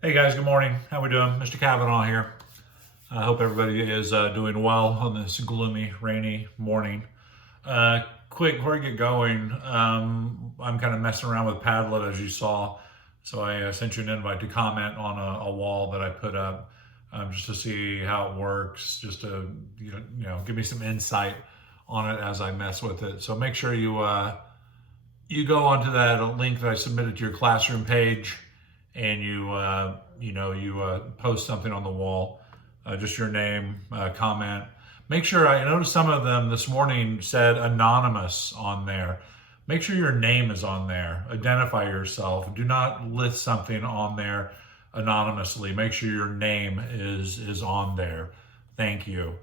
Hey guys, good morning. How we doing? Mr. Kavanaugh here. I hope everybody is doing well on this gloomy, rainy morning. Quick, before I get going, I'm kind of messing around with Padlet as you saw. So I sent you an invite to comment on a wall that I put up just to see how it works, just to give me some insight on it as I mess with it. So make sure you go onto that link that I submitted to your classroom page, and you post something on the wall, just your name, comment. Make sure, I noticed some of them this morning said anonymous on there. Make sure your name is on there. Identify yourself. Do not list something on there anonymously. Make sure your name is on there. Thank you.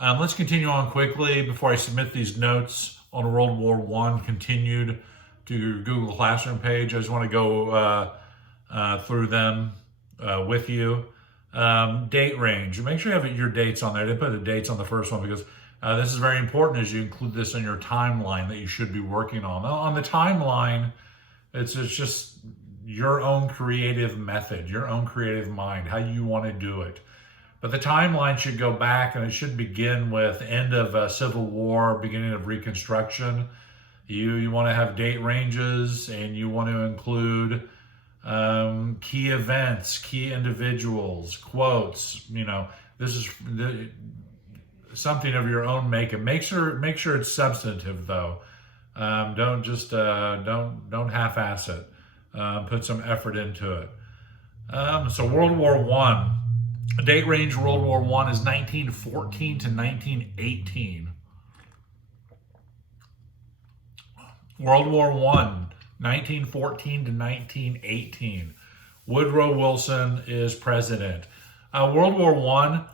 Let's continue on quickly before I submit these notes on World War I continued to your Google Classroom page. I just want to go through them with you. Date range. Make sure you have your dates on there. I didn't put the dates on the first one because this is very important as you include this in your timeline that you should be working on. On the timeline, it's just your own creative method, your own creative mind, how you want to do it. But the timeline should go back, and it should begin with end of Civil War, beginning of Reconstruction. You want to have date ranges, and you want to include key events, key individuals, quotes. This is something of your own make, and make sure it's substantive though. Don't just don't half-ass it. Put some effort into it. So World War One, date range World War One is 1914 to 1918. World War One, 1914 to 1918. Woodrow Wilson is president. World War One,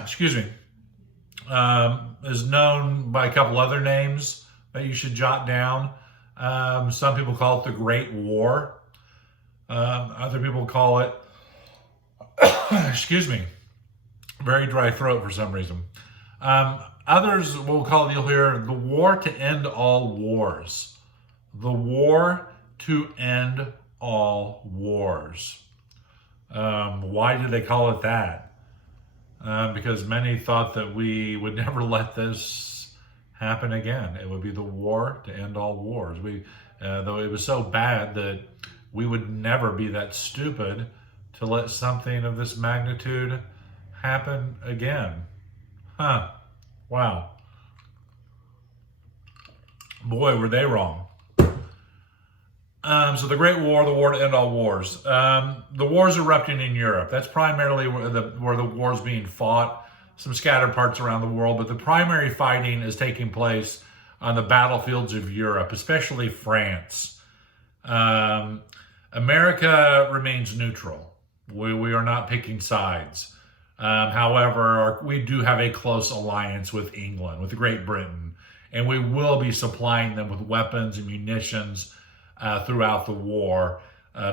excuse me, is known by a couple other names that you should jot down. Some people call it the Great War. Other people call it, excuse me, very dry throat for some reason. Others will call it, you'll hear, the war to end all wars. The war to end all wars. Why did they call it that? Because many thought that we would never let this happen again. It would be the war to end all wars. Though it was so bad that we would never be that stupid to let something of this magnitude happen again. Wow. Boy, were they wrong. So the Great War, the war to end all wars. The wars erupting in Europe. That's primarily where the war's being fought. Some scattered parts around the world, but the primary fighting is taking place on the battlefields of Europe, especially France. America remains neutral. We are not picking sides. However, we do have a close alliance with England, with Great Britain, and we will be supplying them with weapons and munitions throughout the war,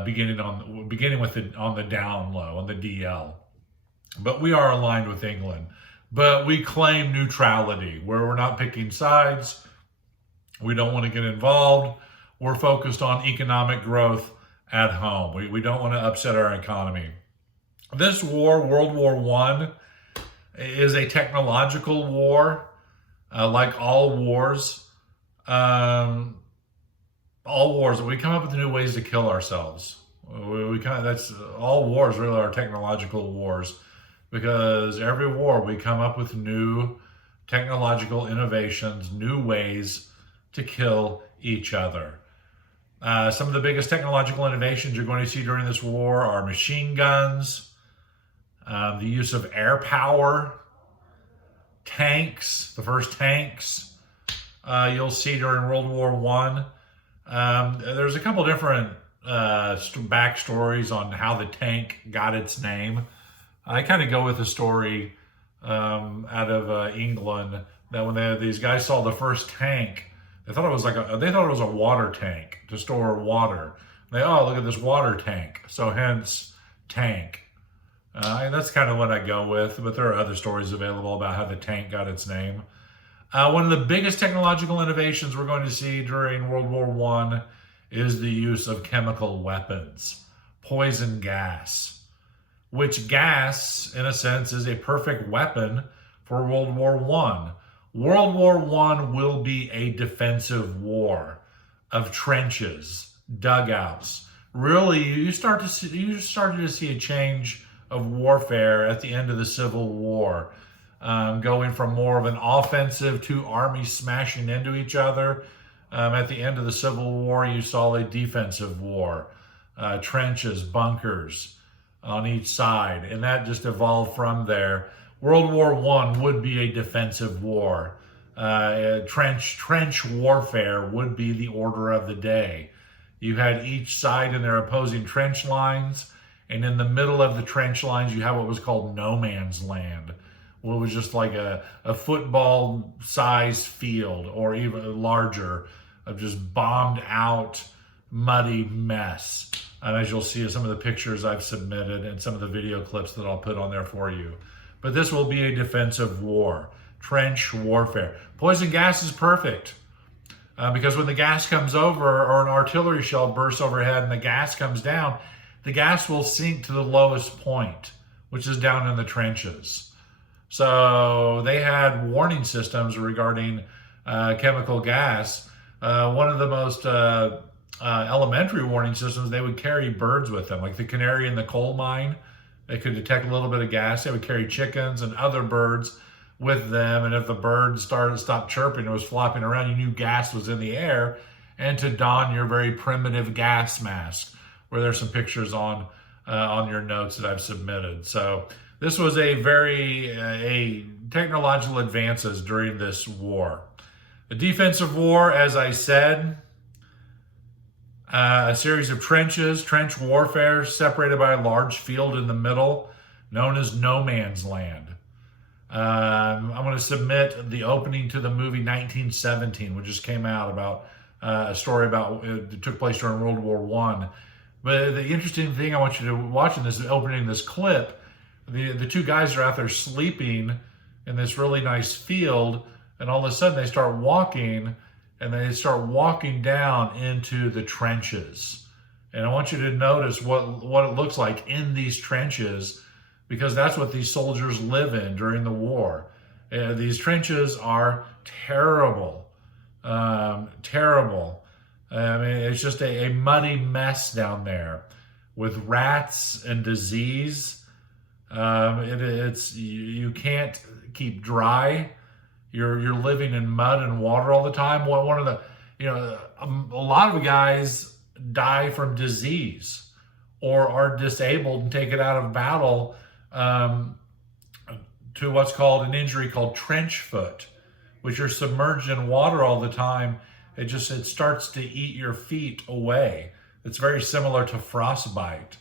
beginning on the down low, on the DL. But we are aligned with England. But we claim neutrality, where we're not picking sides. We don't want to get involved. We're focused on economic growth at home. We don't want to upset our economy. This war, World War I, is a technological war, like all wars. All wars, we come up with new ways to kill ourselves. That's all wars really are technological wars, because every war we come up with new technological innovations, new ways to kill each other. Some of the biggest technological innovations you're going to see during this war are machine guns, the use of air power, tanks, the first tanks you'll see during World War I. There's a couple different backstories on how the tank got its name. I kind of go with the story out of England, that when these guys saw the first tank, they thought it was a water tank to store water. Look at this water tank, so hence tank. That's kind of what I go with, but there are other stories available about how the tank got its name. One of the biggest technological innovations we're going to see during World War I is the use of chemical weapons. poison gas, which gas, in a sense, is a perfect weapon for World War I. World War I will be a defensive war of trenches, dugouts. Really, you started to see a change of warfare at the end of the Civil War, going from more of an offensive, two armies smashing into each other. At the end of the Civil War, you saw a defensive war, trenches, bunkers on each side, and that just evolved from there. World War I would be a defensive war. Trench warfare would be the order of the day. You had each side in their opposing trench lines, and in the middle of the trench lines, you have what was called no man's land. Well, it was just like a football-sized field, or even larger, of just bombed out, muddy mess. As you'll see in some of the pictures I've submitted and some of the video clips that I'll put on there for you. But this will be a defensive war, trench warfare. Poison gas is perfect because when the gas comes over, or an artillery shell bursts overhead and the gas comes down, the gas will sink to the lowest point, which is down in the trenches. So they had warning systems regarding chemical gas. One of the most elementary warning systems, they would carry birds with them, like the canary in the coal mine. They could detect a little bit of gas. They would carry chickens and other birds with them, and if the bird stopped chirping and was flopping around, you knew gas was in the air, and to don your very primitive gas mask, where there's some pictures on your notes that I've submitted. So this was a technological advances during this war. A defensive war, as I said, a series of trenches, trench warfare separated by a large field in the middle, known as no man's land. I'm going to submit the opening to the movie 1917, which just came out, about a story about it took place during World War I. But the interesting thing I want you to watch in this opening, this clip, the two guys are out there sleeping in this really nice field, and all of a sudden they start walking, and they start walking down into the trenches. And I want you to notice what it looks like in these trenches, because that's what these soldiers live in during the war. These trenches are terrible, terrible. I mean, it's just a muddy mess down there with rats and disease. You can't keep dry. You're living in mud and water all the time. One of the, a lot of guys die from disease or are disabled and take it out of battle to what's called an injury called trench foot, which you're submerged in water all the time. It starts to eat your feet away. It's very similar to frostbite.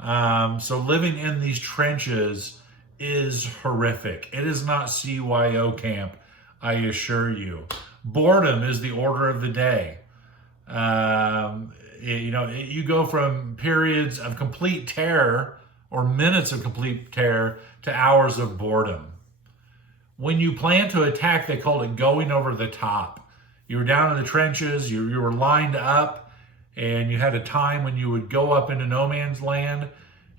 So living in these trenches is horrific. It is not CYO camp, I assure you. Boredom is the order of the day. You go from periods of complete terror or minutes of complete terror to hours of boredom. When you plan to attack, they called it going over the top. You were down in the trenches, you were lined up, and you had a time when you would go up into no man's land,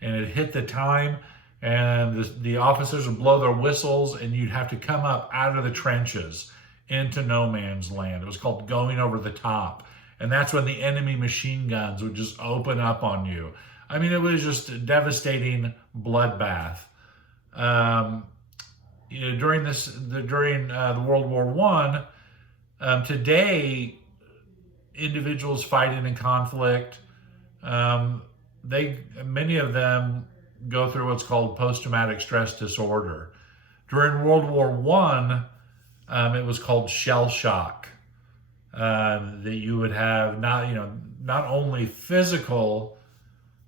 and it hit the time, and the officers would blow their whistles, and you'd have to come up out of the trenches into no man's land. It was called going over the top. And that's when the enemy machine guns would just open up on you. I mean, it was just a devastating bloodbath. During the World War I, today, individuals fighting in conflict, many of them go through what's called post-traumatic stress disorder. During World War I, it was called shell shock. That you would have not only physical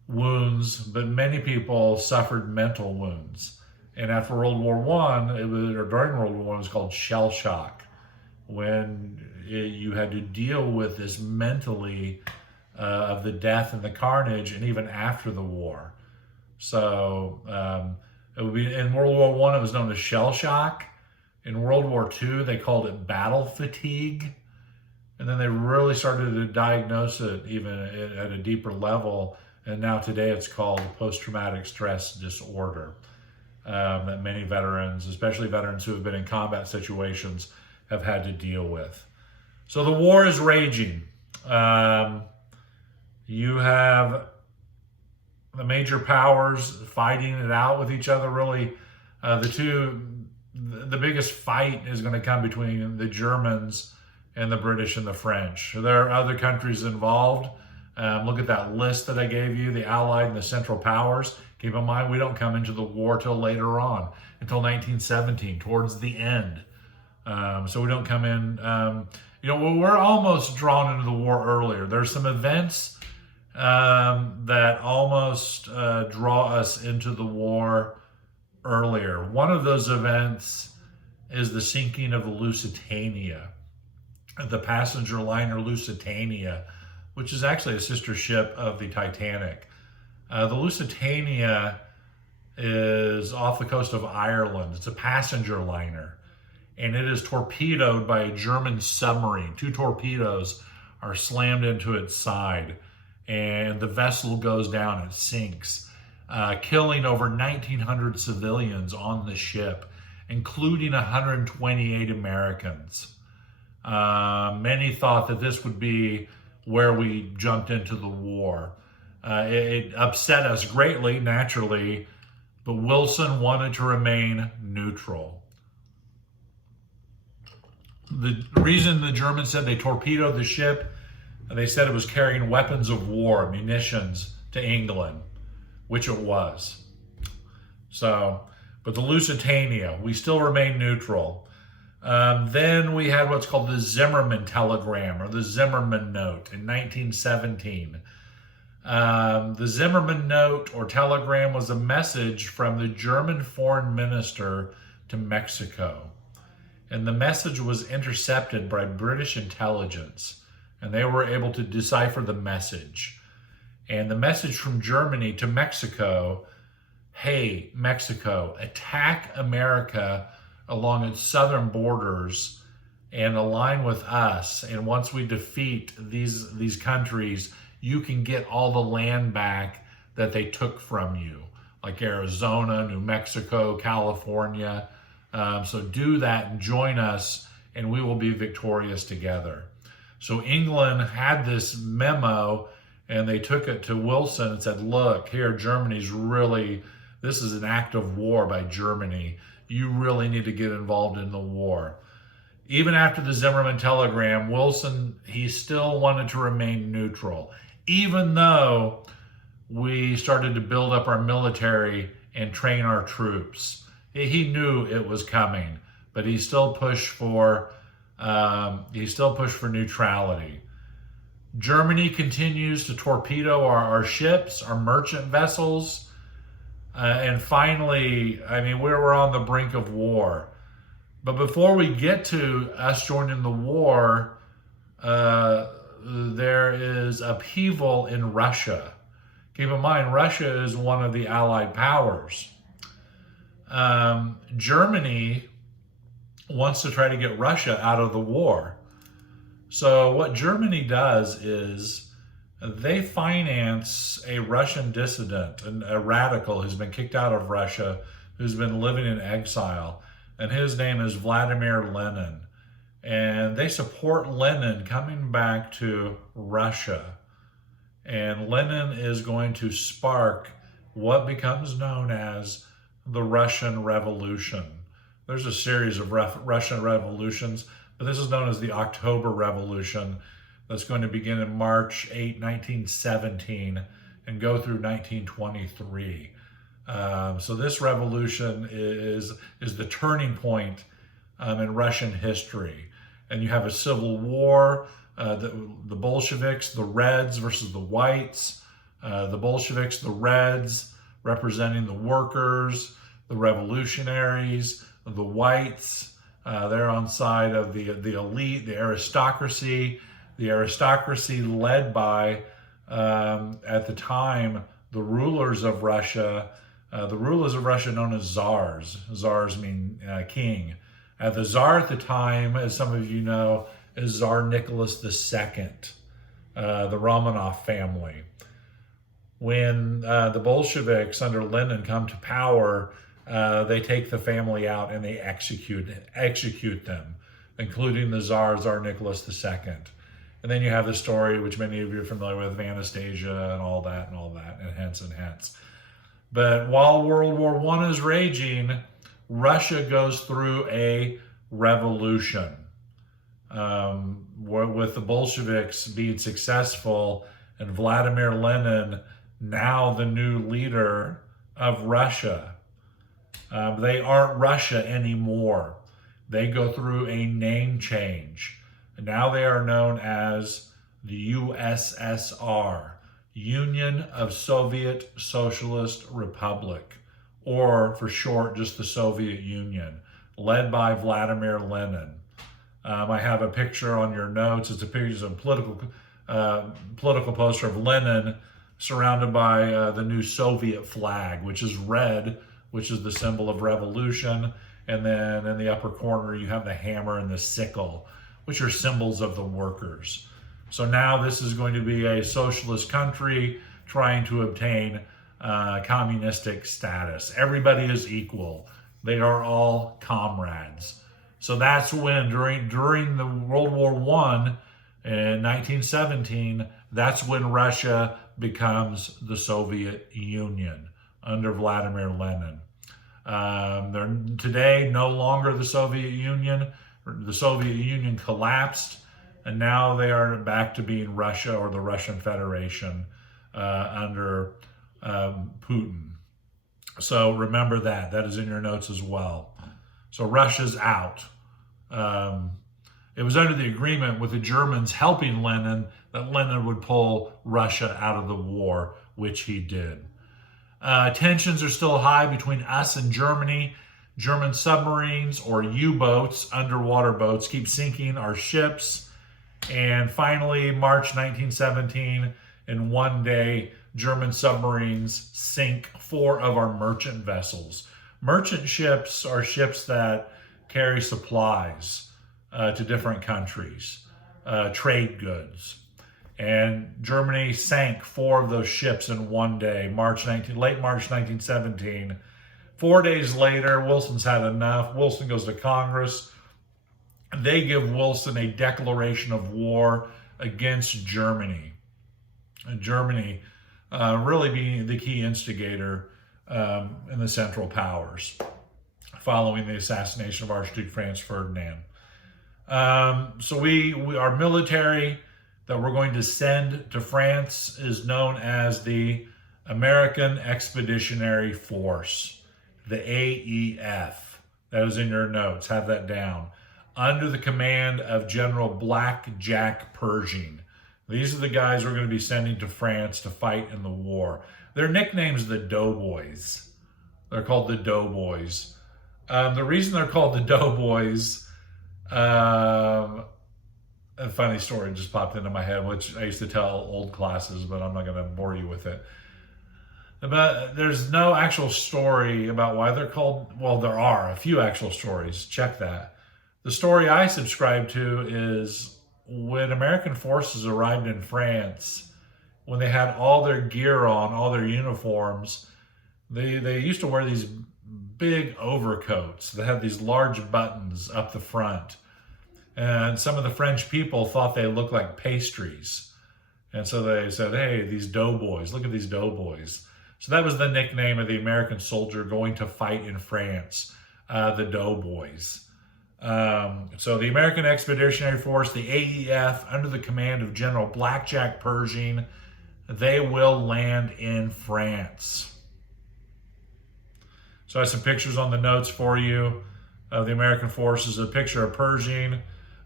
wounds, but many people suffered mental wounds. And after World War I, during World War I, it was called shell shock, when you had to deal with this mentally of the death and the carnage, and even after the war. So it would be in World War I, it was known as shell shock. In World War II, they called it battle fatigue. And then they really started to diagnose it even at a deeper level And now today it's called post-traumatic stress disorder, that many veterans, especially veterans who have been in combat situations, have had to deal with. So the war is raging. You have the major powers fighting it out with each other. Really, the biggest fight is going to come between the Germans and the British and the French. There are other countries involved. Look at that list that I gave you, the Allied and the Central Powers. Keep in mind, we don't come into the war till later on, until 1917, towards the end. So we don't come in, we're almost drawn into the war earlier. There's some events that almost draw us into the war earlier. One of those events is the sinking of the Lusitania, the passenger liner Lusitania, which is actually a sister ship of the Titanic. The Lusitania is off the coast of Ireland. It's a passenger liner, and it is torpedoed by a German submarine. 2 torpedoes are slammed into its side, and the vessel goes down and sinks, killing over 1,900 civilians on the ship, including 128 Americans. Many thought that this would be where we jumped into the war. It upset us greatly, naturally, but Wilson wanted to remain neutral. The reason the Germans said they torpedoed the ship, they said it was carrying weapons of war, munitions to England, which it was. But the Lusitania, we still remain neutral. Then we had what's called the Zimmerman Telegram, or the Zimmerman Note, in 1917. The Zimmerman Note or Telegram was a message from the German foreign minister to Mexico. And the message was intercepted by British intelligence, and they were able to decipher the message. And the message from Germany to Mexico: hey, Mexico, attack America along its southern borders and align with us. And once we defeat these countries, you can get all the land back that they took from you, like Arizona, New Mexico, California. So do that and join us, and we will be victorious together. So England had this memo, and they took it to Wilson and said, look, here, this is an act of war by Germany. You really need to get involved in the war. Even after the Zimmerman Telegram, Wilson, he still wanted to remain neutral, even though we started to build up our military and train our troops. He knew it was coming, but he still pushed for neutrality. Germany continues to torpedo our ships, our merchant vessels. And finally, we're on the brink of war. But before we get to us joining the war, there is upheaval in Russia. Keep in mind, Russia is one of the Allied powers. Germany wants to try to get Russia out of the war. So what Germany does is they finance a Russian dissident, a radical who's been kicked out of Russia, who's been living in exile, and his name is Vladimir Lenin. And they support Lenin coming back to Russia. And Lenin is going to spark what becomes known as the Russian Revolution. There's a series of Russian revolutions, but this is known as the October Revolution. That's going to begin in March 8, 1917 and go through 1923. So this revolution is the turning point in Russian history. And you have a civil war, the Bolsheviks, the Reds versus the Whites, the Bolsheviks, the Reds representing the workers, the revolutionaries, the Whites, they're on side of the elite, the aristocracy led by, at the time, the rulers of Russia known as czars. Czars mean king. The czar at the time, as some of you know, is Tsar Nicholas II, the Romanov family. When the Bolsheviks under Lenin come to power, they take the family out and they execute them, including the Tsar Nicholas II. And then you have the story, which many of you are familiar with, of Anastasia and all that, and hence and hence. But while World War I is raging, Russia goes through a revolution. With the Bolsheviks being successful and Vladimir Lenin now the new leader of Russia. They aren't Russia anymore. They go through a name change. And now they are known as the USSR, Union of Soviet Socialist Republic, or for short, just the Soviet Union, led by Vladimir Lenin. I have a picture on your notes. It's a picture of a political poster of Lenin surrounded by the new Soviet flag, which is red, which is the symbol of revolution. And then in the upper corner, you have the hammer and the sickle, which are symbols of the workers. So now this is going to be a socialist country trying to obtain communistic status. Everybody is equal. They are all comrades. So that's when, during the World War I in 1917, that's when Russia becomes the Soviet Union under Vladimir Lenin. They're today no longer the Soviet Union. The Soviet Union collapsed, and now they are back to being Russia, or the Russian Federation under Putin. So remember that. That is in your notes as well. So Russia's out. It was under the agreement with the Germans helping Lenin that Lenin would pull Russia out of the war, which he did. Tensions are still high between us and Germany. German submarines or U-boats, underwater boats, keep sinking our ships. And finally, March 1917, in one day, German submarines sink 4 of our merchant vessels. Merchant ships are ships that carry supplies to different countries, trade goods. And Germany sank 4 of those ships in one day, late March 1917. 4 days later, Wilson's had enough. Wilson goes to Congress. They give Wilson a declaration of war against Germany. And Germany really being the key instigator in the Central Powers following the assassination of Archduke Franz Ferdinand. So our military that we're going to send to France is known as the American Expeditionary Force, the AEF. That is in your notes. Have that down. Under the command of General Black Jack Pershing. These are the guys we're going to be sending to France to fight in the war. Their nickname is the Doughboys. They're called the Doughboys. The reason they're called the Doughboys, a funny story just popped into my head, which I used to tell old classes, but I'm not going to bore you with it. But there's no actual story about why they're called. Well, there are a few actual stories. Check that. The story I subscribe to is when American forces arrived in France, when they had all their gear on, all their uniforms, they used to wear these big overcoats that had these large buttons up the front. And some of the French people thought they looked like pastries. And so they said, hey, these doughboys, look at these doughboys. So that was the nickname of the American soldier going to fight in France, the Doughboys. So the American Expeditionary Force, the AEF, under the command of General Black Jack Pershing, they will land in France. So I have some pictures on the notes for you of the American forces, a picture of Pershing.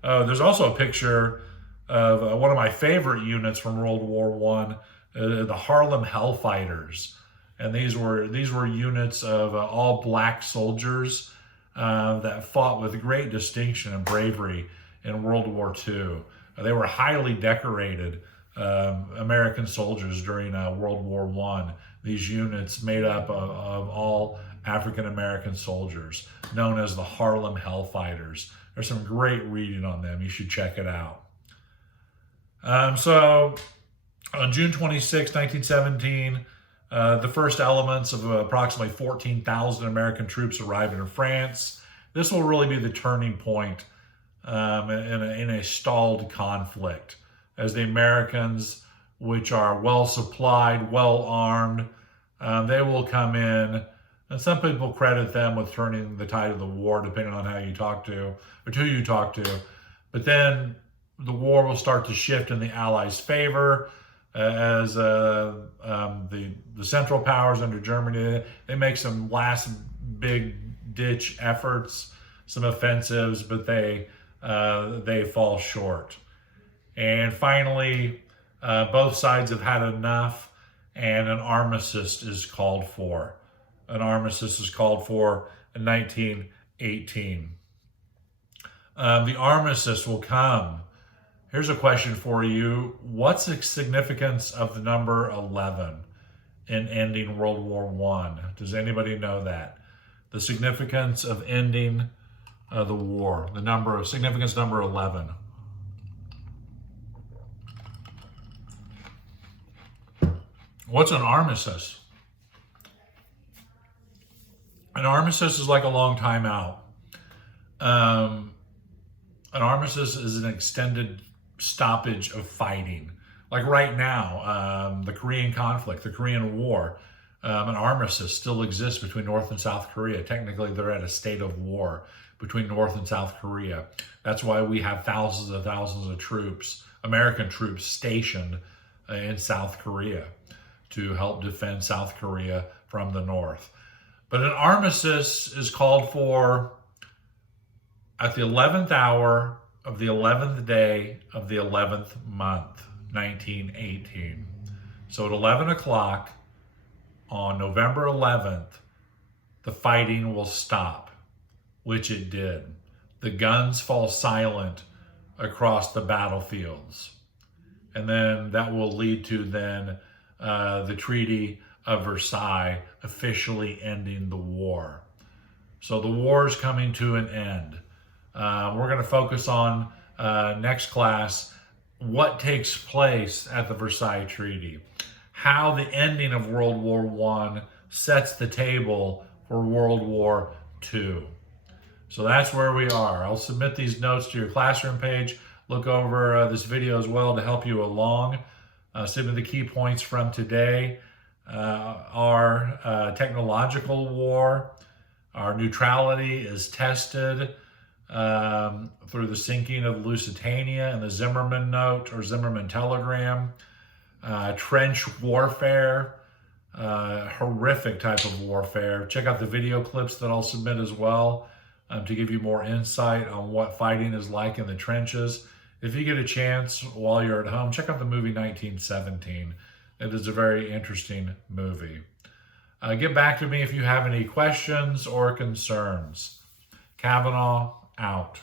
There's also a picture of one of my favorite units from World War I, the Harlem Hellfighters. And these were units of all black soldiers that fought with great distinction and bravery in World War II. They were highly decorated American soldiers during World War I. These units made up of all African American soldiers, known as the Harlem Hellfighters. There's some great reading on them. You should check it out. So On June 26, 1917, the first elements of approximately 14,000 American troops arrived in France. This will really be the turning point in a stalled conflict, as the Americans, which are well supplied, well armed, they will come in, and some people credit them with turning the tide of the war, depending on how you talk to, or who you talk to. But then the war will start to shift in the Allies' favor, as the Central Powers under Germany, they make some last big ditch efforts, some offensives, but they fall short. And finally, both sides have had enough, and an armistice is called for. An armistice is called for in 1918. The armistice will come. Here's a question for you. What's the significance of the number 11 in ending World War I? Does anybody know that? The significance of ending the war, significance number 11. What's an armistice? An armistice is like a long time out. An armistice is an extended stoppage of fighting. Like right now, the Korean conflict, the Korean War, an armistice still exists between North and South Korea. Technically, they're at a state of war between North and South Korea. That's why we have thousands of troops, American troops, stationed in South Korea to help defend South Korea from the North. But an armistice is called for at the 11th hour of the 11th day of the 11th month, 1918. So at 11 o'clock on November 11th, the fighting will stop, which it did. The guns fall silent across the battlefields. And then that will lead to then the Treaty of Versailles officially ending the war. So the war is coming to an end. We're going to focus on next class what takes place at the Versailles Treaty, how the ending of World War I sets the table for World War II. So that's where we are. I'll submit these notes to your classroom page. Look over this video as well to help you along. Some of the key points from today are technological war. Our neutrality is tested through the sinking of Lusitania and the Zimmerman Note or Zimmerman Telegram. Trench warfare, horrific type of warfare. Check out the video clips that I'll submit as well to give you more insight on what fighting is like in the trenches. If you get a chance while you're at home, check out the movie 1917. It is a very interesting movie. Get back to me if you have any questions or concerns. Kavanaugh out.